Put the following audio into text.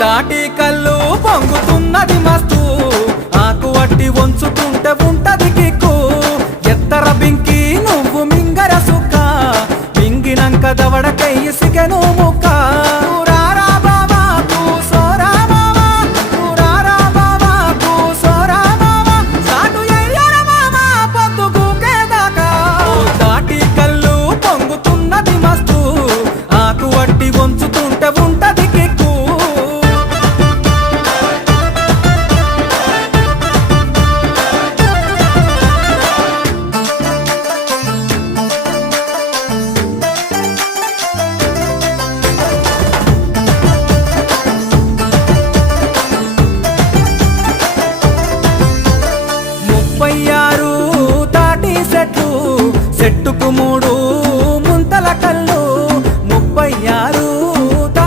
తాటి కళ్ళు పొంగుతున్నది మస్తు ఆకు వట్టి వంచుతుంటే ఉంటది కిక్కు ఎత్తర బింకి నువ్వు మింగర సుక్క మింగినంక దవడకయ్యి సిగను ముక్క